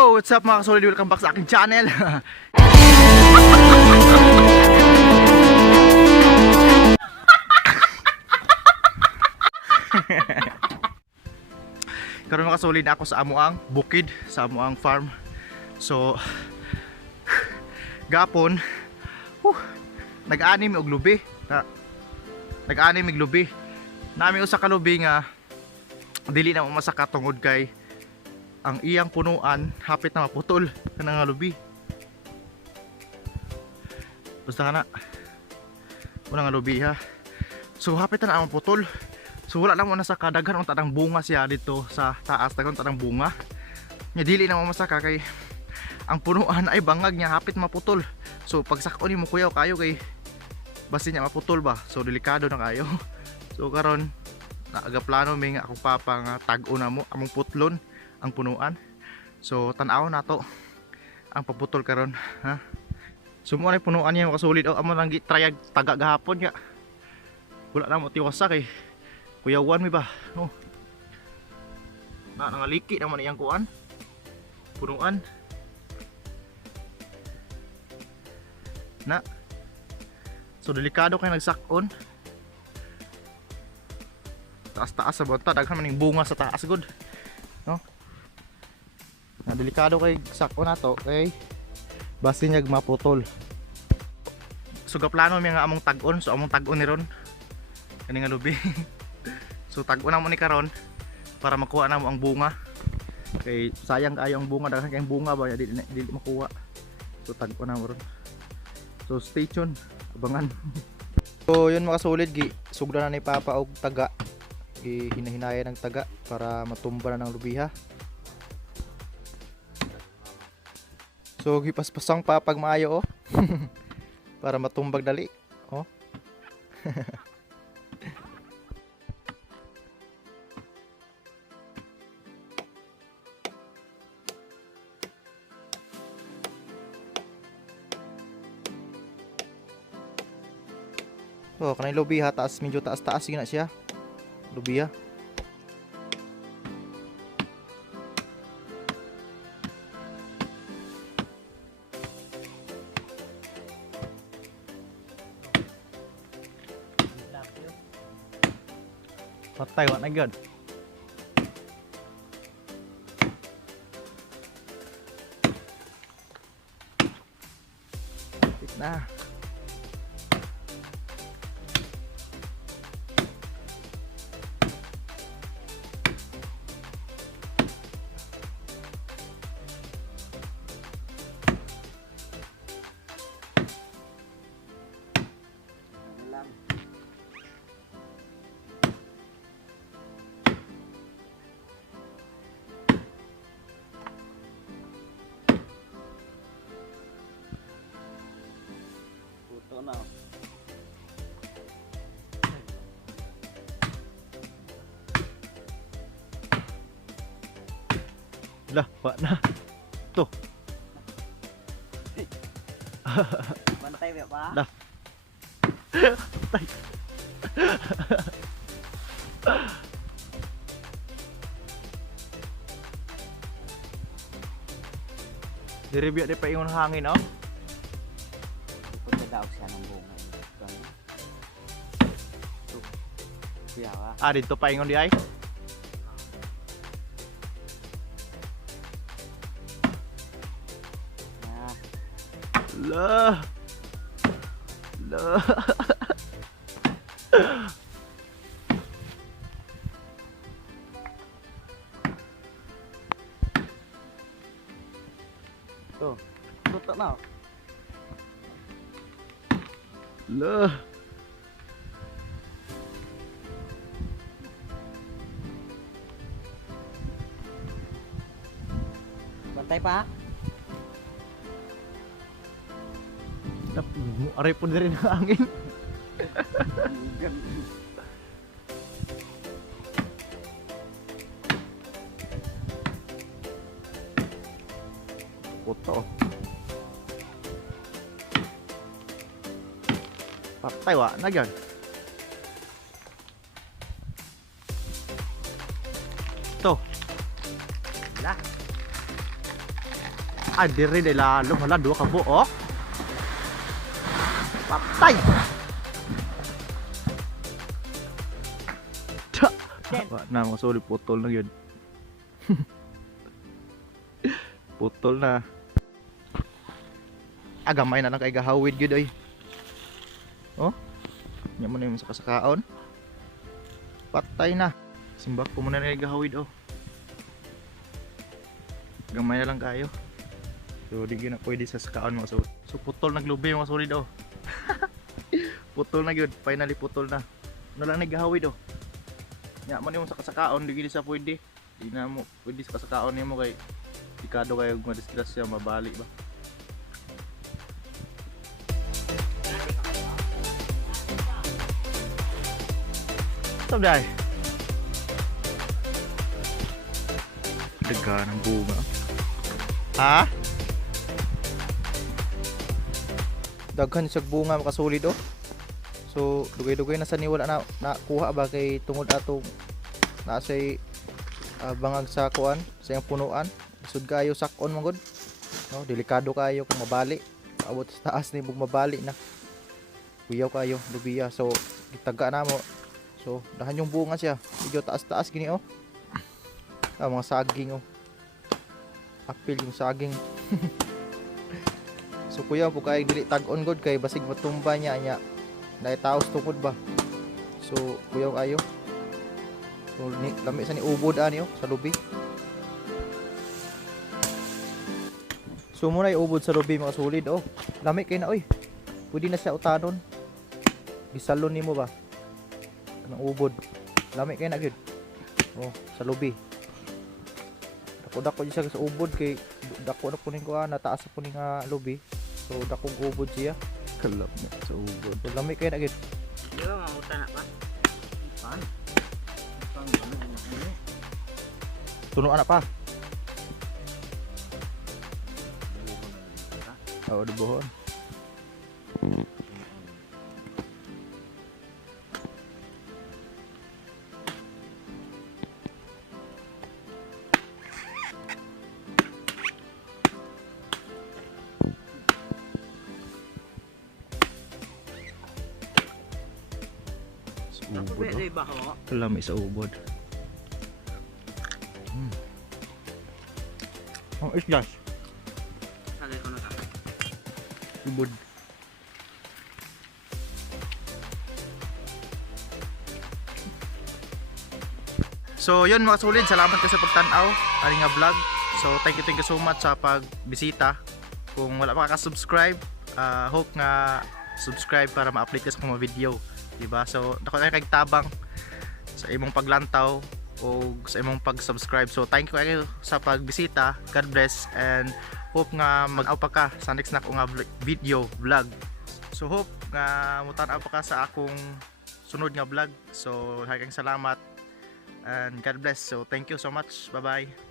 Yo, what's up mga kasolid? Welcome back sa aking channel. Karon mga kasolid, ako sa amuang bukid, sa amuang farm. So gapon nag-anim og lubi. Nag-anim og lubi. Nami usa ka lubi nga dili na masaka tungod kay ang iyang punuan hapit na maputol kanang nga lubi. Basta kana una nga lubi ha. So hapit na maputol. So wala lang mo na sa kadaghan unta tadang bunga siya dito sa taas, dagon tadang bunga. Nya dili na masaka kay ang punuan ay bangag niya hapit maputol. So pagsakon nimo kuyaw kayo kay basi niya maputol ba. So delikado na kayo. So karon nagaplano may nga akong papa nga tag-o na mo among putlon ang punuan. So tan-aw na to ang paputol karon ha. So mo na punuan niya makasulid amo nang gitrayag taga gahapon ya. Wala na mo tiwasa kay kuyawan mi ba. Oh. Na nangaliki naman iyang kuan punuan. Na. So delikado kay nagsakon. Taas-taas sa bata, daghan man ning bunga sa taas gud. No? Na delikado kay sakon nato kay basi niya maputol. So gaplano mi nga among tag-on, so among tag-on ni ron. Kani nga lubi. So tag-on na mo ni karon para makuha na mo ang bunga. Kay sayang kayo ang bunga, daghan kay bunga ba dili makuha. So tag-on na mo ron. So stay tuned, abangan. So yun mga solid, sugda na ni Papa og taga. Hinahinaya ng taga para matumba na ng lubiha. So gipaspasang pa pag maayo oh. Para matumbag dali. Oh. So kanay lubiha taas, medyo taas-taas gina siya. Lubiya. Patay wa na gyud. Tik na. Na. Lah, pak na. Tuh. Bantay ba pa? Lah. Bantay. Diri biya di pa ingon hangin oh. Daog siya ng bunga. Kuyawa. Ah, dito pa ingon di ay. Lah. Lah. Tuh. Tutok na. Lah. Bantay pa? Aray po na rin ang angin. Puto. Patay wa na gyud. To. Lah. Ay, diri de lalo. Wala, duwa ka buok. Patay! Ta! Na, masuli, putol na yun. Putol na. Agamay na lang kay gahawid yun, oy. Oh? Nya mo na yung sa kasakaon. Patay na. Simbak ko muna na kay gahawid, oh. Gamay na lang kayo. So, di na pwede sa sakaon mo. So putol naglubi mga solid, oh. Putol na yun. Finally, putol na. Ano lang naghahawid, oh. Nya mo na yung sa kasakaon. Di sa pwede. Di na mo pwede sa kasakaon niya mo kay pikado kayo madisgrasya, mabali ba. Stop dahil. Daga ng bunga. Ha? Daghan siya bunga makasulid, oh. So dugay-dugay na sa niwala na kuha ba kay tungod atong nasay bangag sa kuan sa iyang punuan. Sud kayo sakon man gud. No, delikado kayo kung mabali. Abot sa taas ni bug mabali na. Kuyaw kayo, lubiya. So gitaga na mo. So dahan yung bunga siya. Medyo taas-taas gini, oh. Mga saging, oh. Apil yung saging. So kuya po kay dili tag-on god kay basig matumba niya dai taos tukod ba. So kuya kayo. So lami sa ni ubod ani, oh, sa lubi. So muna ubod sa lubi mga sulid, oh. Lami kay na, oy. Pwede na siya utanon. Bisalon nimo ba? Kanang ubod. Lami kay na gyud. Oh, sa lubi. Dako siya sa ubod kay dako na puning ko nataas sa puning lubi. So dakong ubod siya. Kalap na sa ubod. So lami kay na gyud. Di ba mamuta na pa? Pan. Tunuan na pa. Oh, dibohon. Ubod, oh. Kalami sa ubod. Ang islas. Sagay ko na ka. Ubod. So yun mga solid, salamat kayo sa pagtanaw aning nga vlog. So thank you so much sa pagbisita. Kung wala pa ka-subscribe, hope nga subscribe para ma-update ka sa mga video, diba? So dako na kay tabang sa imong paglantaw o sa imong pag-subscribe. So thank you kayo sa pagbisita. God bless and hope nga mag-aw pa ka sa next na ko nga video vlog. So hope nga mutan-aw pa ka sa akong sunod nga vlog. So daghang salamat and God bless. So thank you so much. Bye bye.